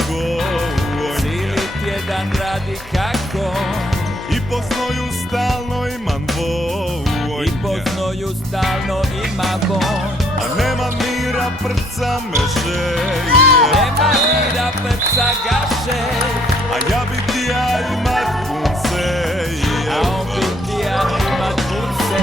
tako. Cijeli tjedan radi kako, I po snoju stalno imam vonj, i po znoju stalno ima vonj. a nema mira, prca me želje. Nema mira, prca gaše, A ja bi ti ja imat punce, a on bi ti ja imat punce.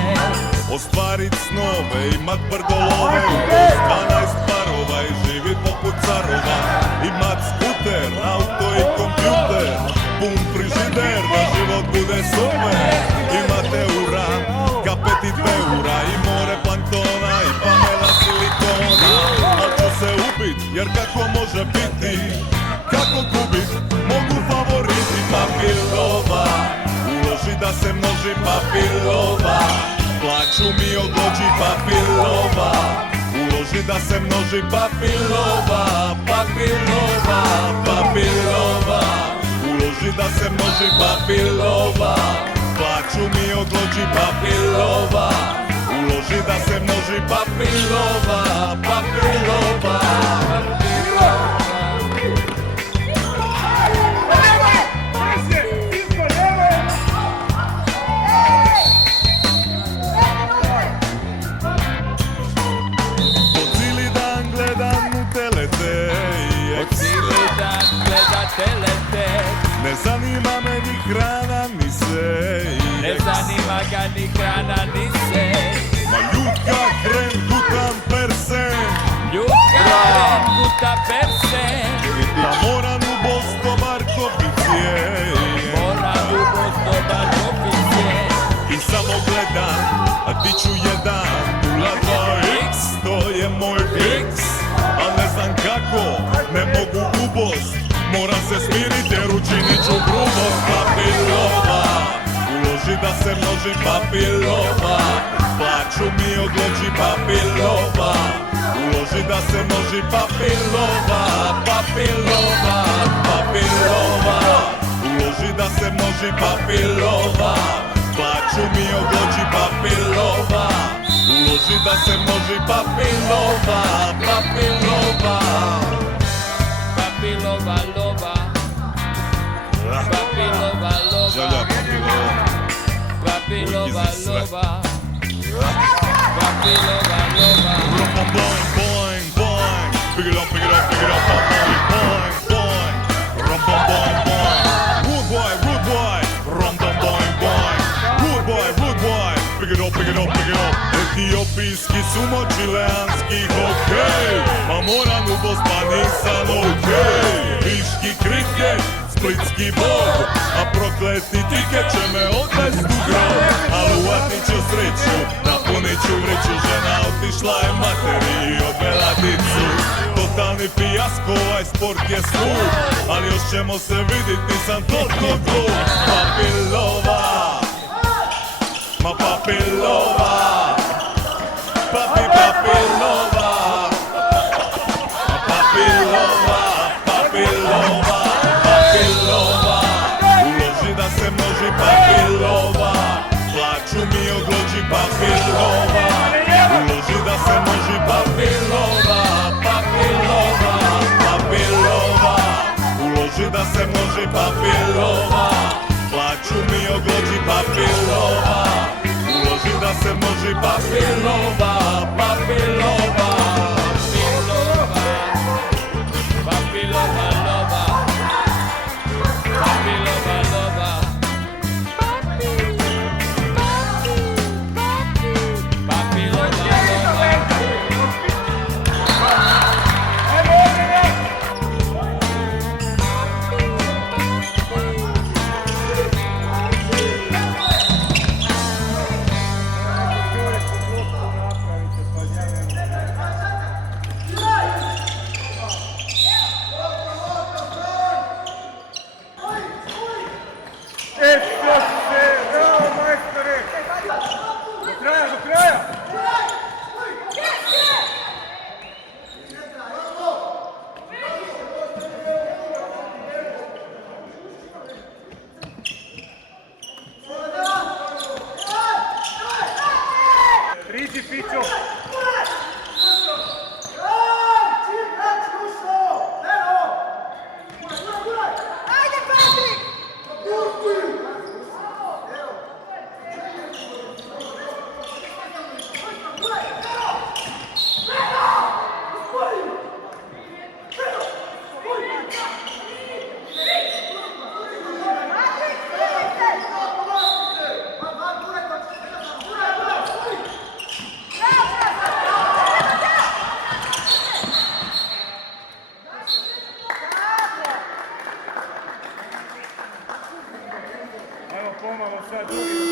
ostvarit snove, imat brdolove, uvest 12 parova i živit poput carova. Imat skuter, auto i kompjuter, pun frižider, da život bude super. Imat eura, kapeti 2 eura i more plantona i panela silikona. Al ću se ubit, jer kako može biti, kako gubit, mogu favoriti. Papirova, uloži da se množi papirova. Plaću mi odloži papirova, uloži da se množi papirova. Papirova, papirova, uloži da se množi papirova. Plaću mi odloži papirova, uloži da se množi papirova. Papirova. Cijeli dan gleda teletext, Ne zanima me ni hrana ni seks. ne zanima ga ni hrana ni seks. Ma ljutka krem gutam persen, Ljutka krem guta persen, da moram u Bostobar kopicije. moram u Bostobar kopicije. I samo gledam, a ti ću 1,02x, to je moj fiks. Al ne znam kako, ne mogu ubost, moram se smirit jer učinit ću grubost. Papirova, uloži da se množi papirova. Plaću mi odloži papirova, uloži da se množi papirova. Papirova, papirova, uloži da se množi papirova. Plaću mi odloži papirova, uloži da se množi papirova. Papirova. Papilova lova, papilova Želja lova, papirova. papilova Ujdi za sve. lova, papilova lova. Boing, boing, boing. Pick it up, pick it up, pick it up. Boing, boing, boing. Rum, bum, boing, boing. Rude boy, rude boy. Rum, dum, boing, boing. Rude boy, rude boy. Pick it up, pick it up, pick it up. Etiopijski sumo, čileanski hokej. Ma moram u Bos pa nisam okej. Viški kriket, splitski bog. A prokleti tiket će me odvest u grob. Al uvatit ću sreću, napunit ću vreću. Žena otišla je materi i odvela dicu. Totalni fijasko, ovaj sport je skup. Ali još ćemo se vidit, nisam toliko glup. Papilova, ma papilova, papilova, ma papilova, papilova, papilova, uloži da se množi papilova, plaću mi odloži papilova, uloži da se množi papilova, papilova, papilova, uloži da se množi papilova, plaću mi odloži papilova, uloži da se množi papilova, papilova. Papilova lova, papilova lova, papilova lova. sad drugi.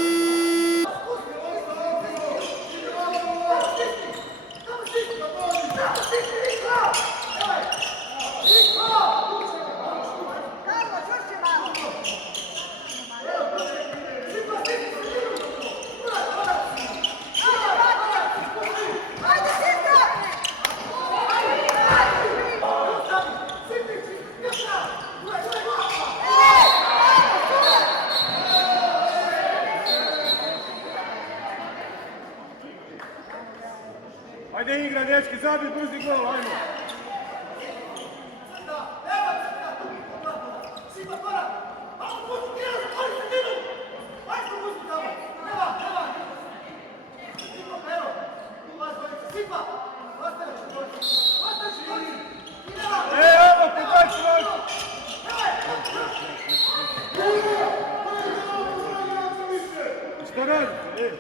Ajde igra, dečki, zabij brzi gol, ajmo. Evo, podaj kroz! Što radite?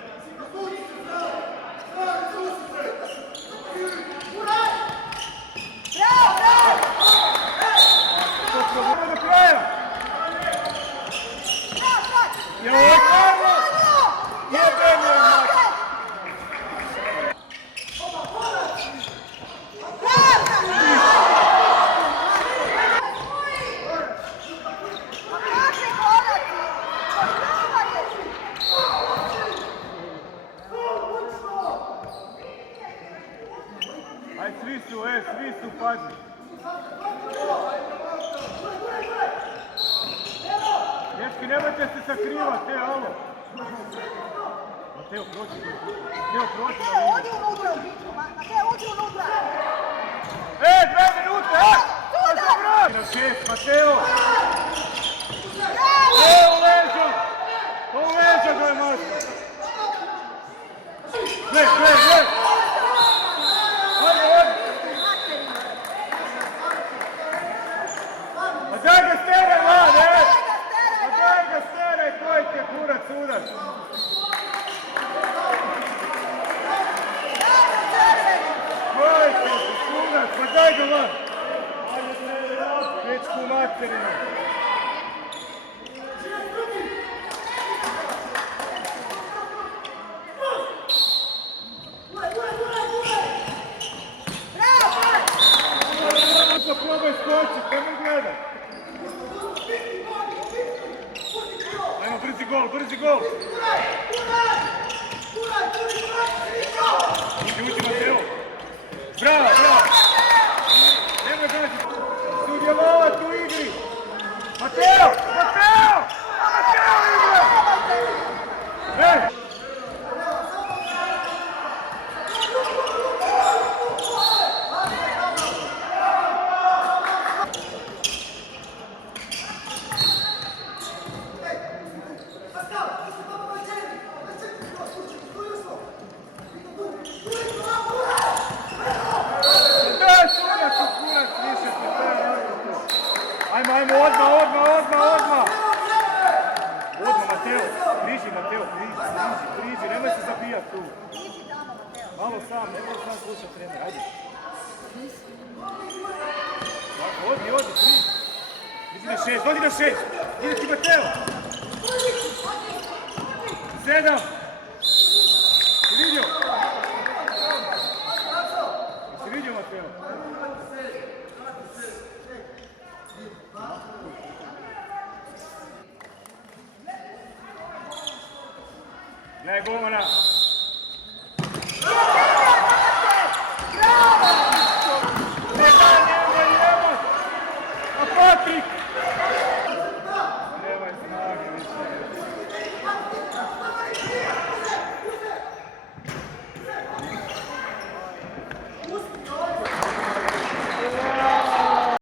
Do kraja! Evo je Karlo! Jebem je mak! Aj, svi su, pazi. Dečki, nemojte se sakrivati, alo. Mateo, proći. Odi unutra u bitku, Mateo, odi unutra! 2 minute, Na 6, Mateo! U leđa! U leđa ga je mašta! Gle! Ajde! A daj ga stere, mlade! A daj ga stere, koji te kurac udar! Koji te kurac, pa daj ga van! Dečku materinu! Probaj skočit, nemoj gledat! Ajmo, brzi gol! Uđi, Mateo! Bravo! Nemoj gađi! Sudjelovat u igri! Mateo igra! Ajmo, odmah! Odmah, Mateo! Priđi, nemoj se zabijat tu! Malo sam, nemoj sam slušat trener, ajde! Odi, priđi! Odi na 6! Ide ti Mateo! 7! Si vidio Mateo? Gledaj golmana!